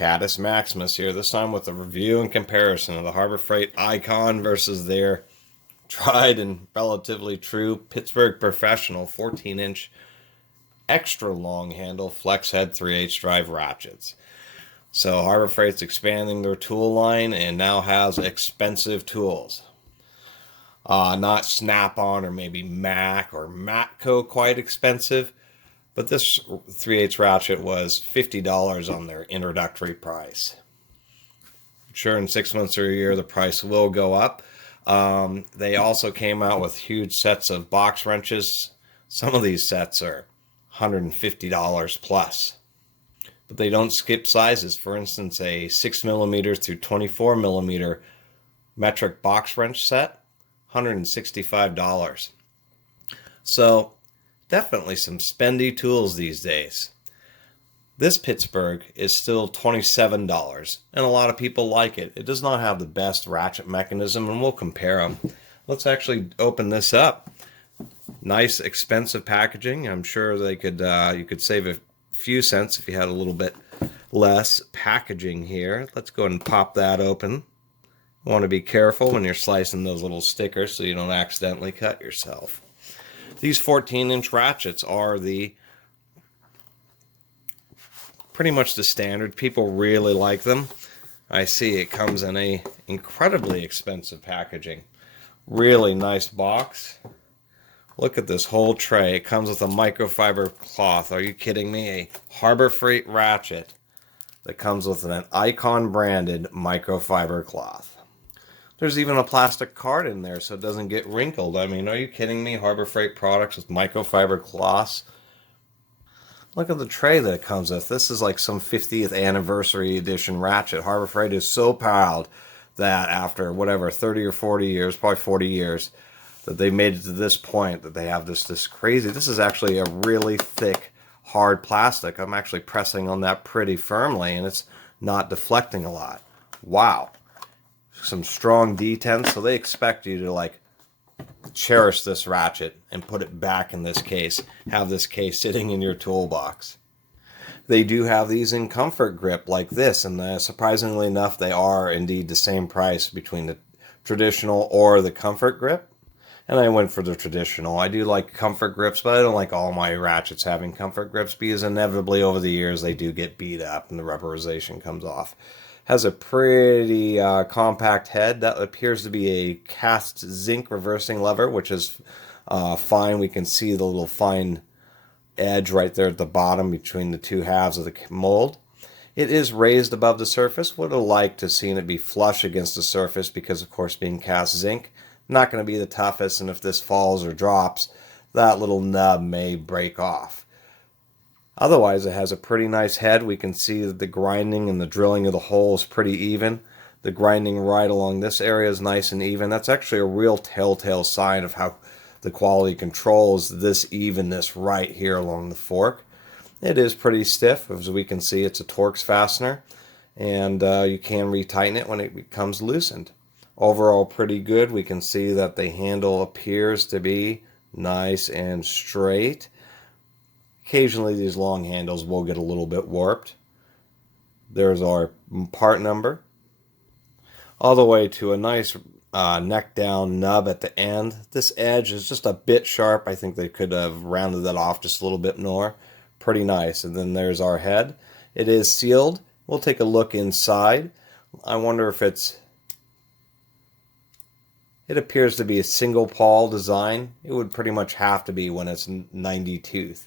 Catus Maximus here, this time with a review and comparison of the Harbor Freight Icon versus their tried and relatively true Pittsburgh Professional 14-inch extra long handle flex head 3/8 drive ratchets. So Harbor Freight's expanding their tool line and now has expensive tools. Not Snap-on or maybe Mac or Matco quite expensive, but this 3/8 ratchet was $50 on their introductory price. Sure, in 6 months or a year, the price will go up. They also came out with huge sets of box wrenches. Some of these sets are $150 plus. But they don't skip sizes. For instance, a 6mm through 24mm metric box wrench set, $165. So, definitely some spendy tools these days. This Pittsburgh is still $27, and a lot of people like it. It does not have the best ratchet mechanism, and we'll compare them. Let's actually open this up. Nice, expensive packaging. I'm sure they could you could save a few cents if you had a little bit less packaging here. Let's go ahead and pop that open. You want to be careful when you're slicing those little stickers so you don't accidentally cut yourself. These 14-inch ratchets are pretty much the standard. People really like them. I see it comes in a incredibly expensive packaging. Really nice box. Look at this whole tray. It comes with a microfiber cloth. Are you kidding me? A Harbor Freight ratchet that comes with an Icon branded microfiber cloth. There's even a plastic card in there so it doesn't get wrinkled. I mean, are you kidding me? Harbor Freight products with microfiber cloths. Look at the tray that it comes with. This is like some 50th anniversary edition ratchet. Harbor Freight is so proud that after whatever, 30 or 40 years, probably 40 years, that they made it to this point, that they have this crazy. This is actually a really thick, hard plastic. I'm actually pressing on that pretty firmly, and it's not deflecting a lot. Wow. Some strong detents, so they expect you to like cherish this ratchet and put it back in this case, have this case sitting in your toolbox. They do have these in comfort grip like this, and surprisingly enough, they are indeed the same price between the traditional or the comfort grip. And I went for the traditional. I do like comfort grips, but I don't like all my ratchets having comfort grips because inevitably over the years they do get beat up and the rubberization comes off. Has a pretty compact head. That appears to be a cast zinc reversing lever, which is fine. We can see the little fine edge right there at the bottom between the two halves of the mold. It is raised above the surface. Would have liked to seen it be flush against the surface because, of course, being cast zinc, not going to be the toughest, and if this falls or drops, that little nub may break off. Otherwise, it has a pretty nice head. We can see that the grinding and the drilling of the hole is pretty even. The grinding right along this area is nice and even. That's actually a real telltale sign of how the quality controls this evenness right here along the fork. It is pretty stiff. As we can see, it's a Torx fastener, and you can retighten it when it becomes loosened. Overall, pretty good. We can see that the handle appears to be nice and straight. Occasionally, these long handles will get a little bit warped. There's our part number. All the way to a nice neck down nub at the end. This edge is just a bit sharp. I think they could have rounded that off just a little bit more. Pretty nice. And then there's our head. It is sealed. We'll take a look inside. I wonder if it appears to be a single pawl design. It would pretty much have to be when it's 90 tooth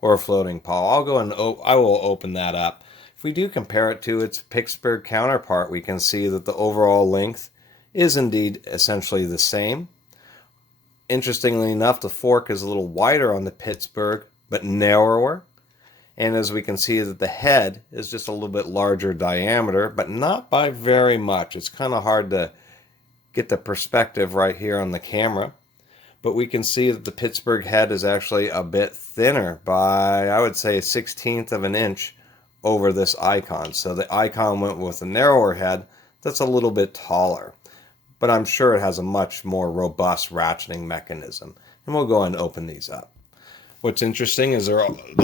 or a floating pawl. I'll go and I will open that up. If we do compare it to its Pittsburgh counterpart, we can see that the overall length is indeed essentially the same. Interestingly enough, the fork is a little wider on the Pittsburgh, but narrower. And as we can see that the head is just a little bit larger diameter, but not by very much. It's kind of hard to get the perspective right here on the camera. But we can see that the Pittsburgh head is actually a bit thinner by, I would say, 1/16 of an inch over this Icon. So the Icon went with a narrower head that's a little bit taller. But I'm sure it has a much more robust ratcheting mechanism. And we'll go ahead and open these up. What's interesting is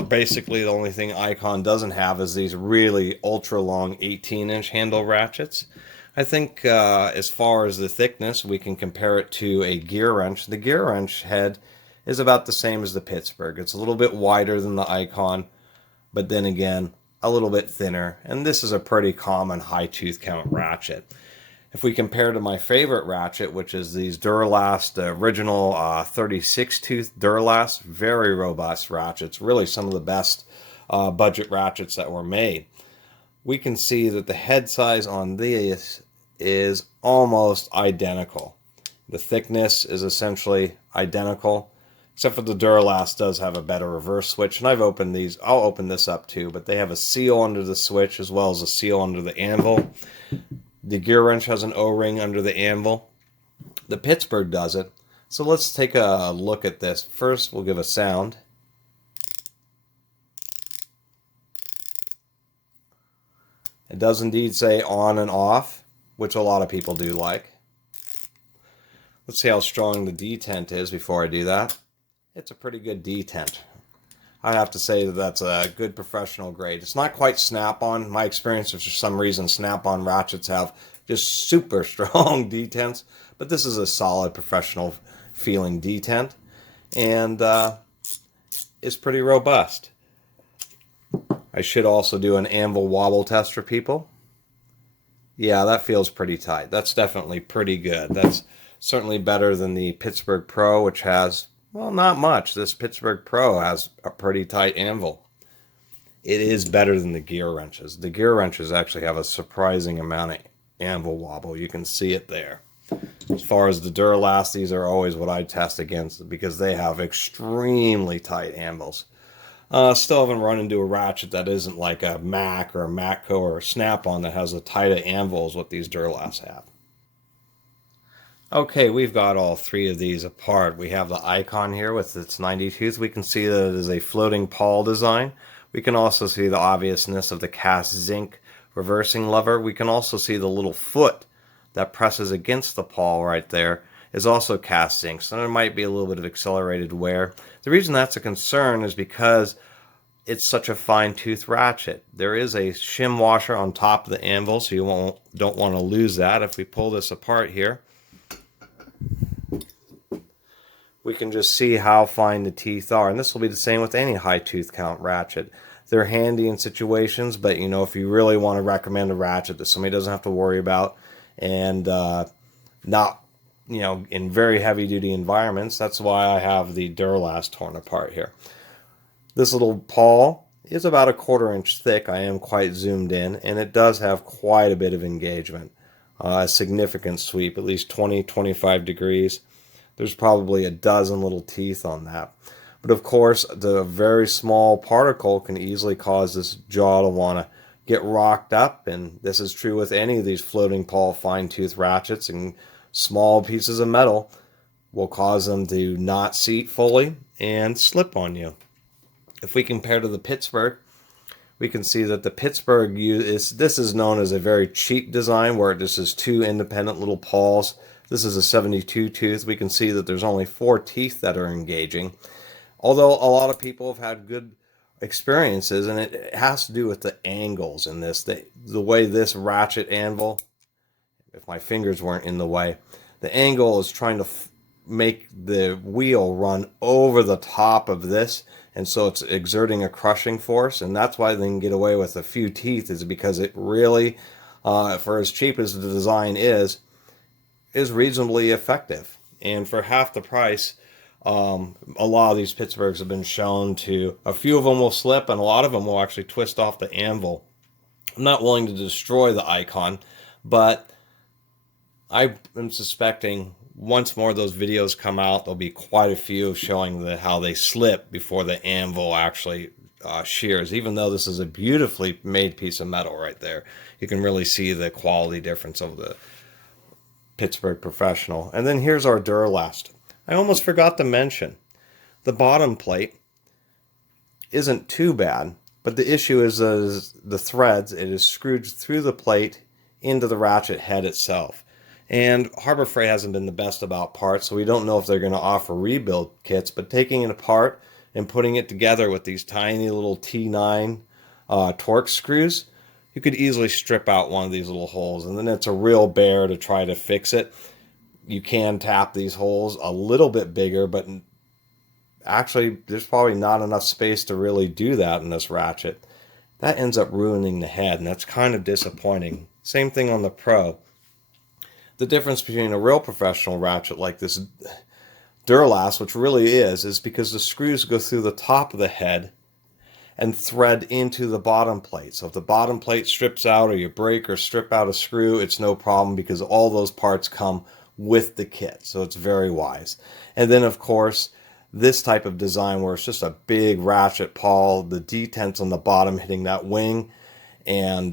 basically the only thing Icon doesn't have is these really ultra long 18-inch handle ratchets. I think as far as the thickness, we can compare it to a gear wrench. The gear wrench head is about the same as the Pittsburgh. It's a little bit wider than the Icon, but then again, a little bit thinner. And this is a pretty common high tooth count ratchet. If we compare to my favorite ratchet, which is these Duralast original 36 tooth Duralast, very robust ratchets, really some of the best budget ratchets that were made, we can see that the head size on these is almost identical. The thickness is essentially identical, except for the Duralast does have a better reverse switch. And I've opened these. I'll open this up too, but they have a seal under the switch as well as a seal under the anvil. The gear wrench has an O-ring under the anvil. The Pittsburgh doesn't. So let's take a look at this. First, we'll give a sound. It does indeed say on and off, which a lot of people do like. Let's see how strong the detent is before I do that. It's a pretty good detent. I have to say that that's a good professional grade. It's not quite snap-on. My experience is for some reason snap-on ratchets have just super strong detents, but this is a solid professional feeling detent, and is pretty robust. I should also do an anvil wobble test for people. Yeah, that feels pretty tight. That's definitely pretty good. That's certainly better than the Pittsburgh Pro, which has, well, not much. This Pittsburgh Pro has a pretty tight anvil. It is better than the gear wrenches. The gear wrenches actually have a surprising amount of anvil wobble. You can see it there. As far as the Duralast, these are always what I test against because they have extremely tight anvils. Still haven't run into a ratchet that isn't like a Mac or a Matco or a Snap-on that has a tighter anvil as what these Duralasts have. Okay, we've got all three of these apart. We have the Icon here with its 90 tooth. We can see that it is a floating pawl design. We can also see the obviousness of the cast zinc reversing lever. We can also see the little foot that presses against the pawl right there is also cast zinc, so there might be a little bit of accelerated wear. The reason that's a concern is because it's such a fine tooth ratchet. There is a shim washer on top of the anvil, so you don't want to lose that. If we pull this apart here, we can just see how fine the teeth are, and this will be the same with any high tooth count ratchet. They're handy in situations, but you know, if you really want to recommend a ratchet that somebody doesn't have to worry about and not, you know, in very heavy duty environments, that's why I have the Duralast torn apart here. This little pawl is about a 1/4 inch thick. I am quite zoomed in, and it does have quite a bit of engagement. A significant sweep, at least 20-25 degrees. There's probably a dozen little teeth on that. But of course, the very small particle can easily cause this jaw to want to get rocked up, and this is true with any of these floating pawl fine tooth ratchets, and small pieces of metal will cause them to not seat fully and slip on you. If we compare to the Pittsburgh, we can see that the Pittsburgh this is known as a very cheap design where this is two independent little pawls. This is a 72 tooth. We can see that there's only 4 teeth that are engaging. Although a lot of people have had good experiences, and it has to do with the angles in this. The way this ratchet anvil, if my fingers weren't in the way, the angle is trying to make the wheel run over the top of this, and so it's exerting a crushing force, and that's why they can get away with a few teeth, is because it really, for as cheap as the design is reasonably effective. And for half the price, a lot of these Pittsburghs have been shown to, a few of them will slip, and a lot of them will actually twist off the anvil. I'm not willing to destroy the Icon, but I am suspecting once more of those videos come out, there'll be quite a few showing how they slip before the anvil actually shears. Even though this is a beautifully made piece of metal right there, you can really see the quality difference of the Pittsburgh Professional. And then here's our Duralast. I almost forgot to mention, the bottom plate isn't too bad, but the issue is the threads. It is screwed through the plate into the ratchet head itself. And Harbor Freight hasn't been the best about parts, so we don't know if they're going to offer rebuild kits, but taking it apart and putting it together with these tiny little T9 Torx screws, you could easily strip out one of these little holes, and then it's a real bear to try to fix it. You can tap these holes a little bit bigger, but actually there's probably not enough space to really do that in this Ratchet. That ends up ruining the head, and that's kind of disappointing. Same thing on the Pro. The difference between a real professional Ratchet like this Duralast, which really is because the screws go through the top of the head and thread into the bottom plate. So if the bottom plate strips out, or you break or strip out a screw, it's no problem because all those parts come with the kit. So it's very wise. And then of course, this type of design where it's just a big ratchet pawl, the detents on the bottom hitting that wing, and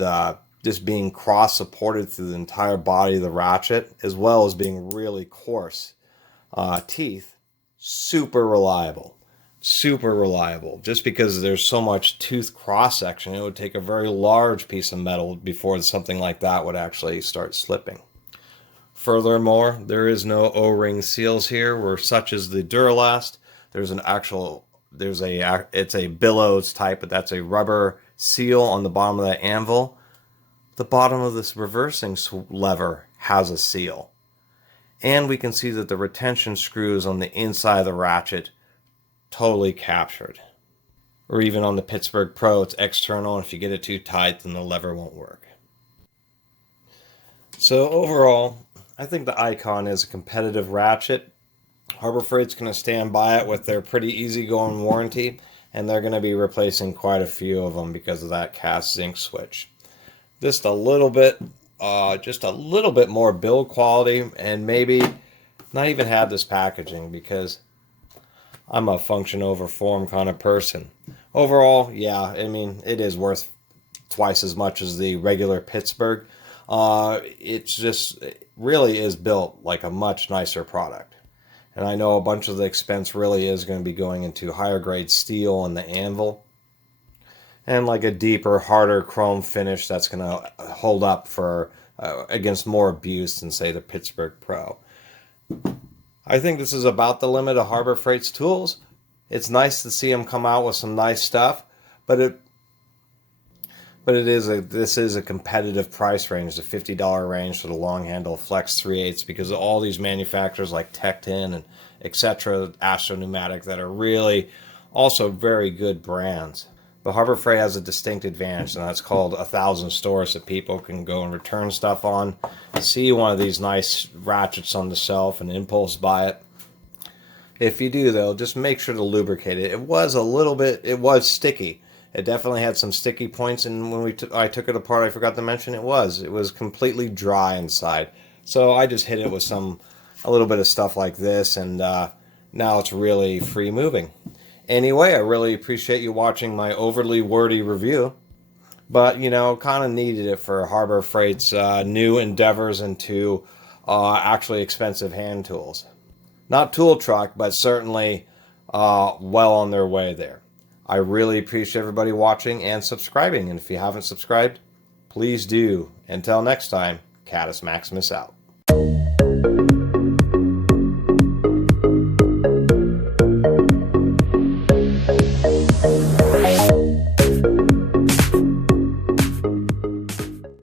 just being cross supported through the entire body of the Ratchet, as well as being really coarse teeth, super reliable. Super reliable. Just because there's so much tooth cross section, it would take a very large piece of metal before something like that would actually start slipping. Furthermore, there is no O-ring seals here, where such as the Duralast, there's an actual, it's a billows type, but that's a rubber seal on the bottom of that anvil. The bottom of this reversing lever has a seal. And we can see that the retention screws on the inside of the Ratchet totally captured. Or even on the Pittsburgh Pro, it's external, and if you get it too tight, then the lever won't work. So overall, I think the Icon is a competitive Ratchet. Harbor Freight's going to stand by it with their pretty easygoing warranty, and they're going to be replacing quite a few of them because of that cast zinc switch. Just a little bit more build quality, and maybe not even have this packaging, because I'm a function over form kind of person. Overall, yeah, I mean, it is worth twice as much as the regular Pittsburgh. It really is built like a much nicer product. And I know a bunch of the expense really is going to be going into higher grade steel on the anvil, and like a deeper, harder chrome finish that's going to hold up for against more abuse than, say, the Pittsburgh Pro. I think this is about the limit of Harbor Freight's tools. It's nice to see them come out with some nice stuff, but this is a competitive price range, the $50 range for the long handle Flex 3/8, because of all these manufacturers like Tecton and etc., Astro Pneumatic, that are really also very good brands. But Harbor Freight has a distinct advantage, and that's called 1,000 stores that people can go and return stuff on. See one of these nice Ratchets on the shelf and impulse buy it. If you do, though, just make sure to lubricate it. It was sticky. It definitely had some sticky points, and when I took it apart, I forgot to mention it was completely dry inside. So I just hit it with a little bit of stuff like this, and now it's really free moving. Anyway, I really appreciate you watching my overly wordy review, but kind of needed it for Harbor Freight's new endeavors into actually expensive hand tools. Not tool truck, but certainly well on their way there. I really appreciate everybody watching and subscribing, and if you haven't subscribed, please do. Until next time, Catus Maximus out.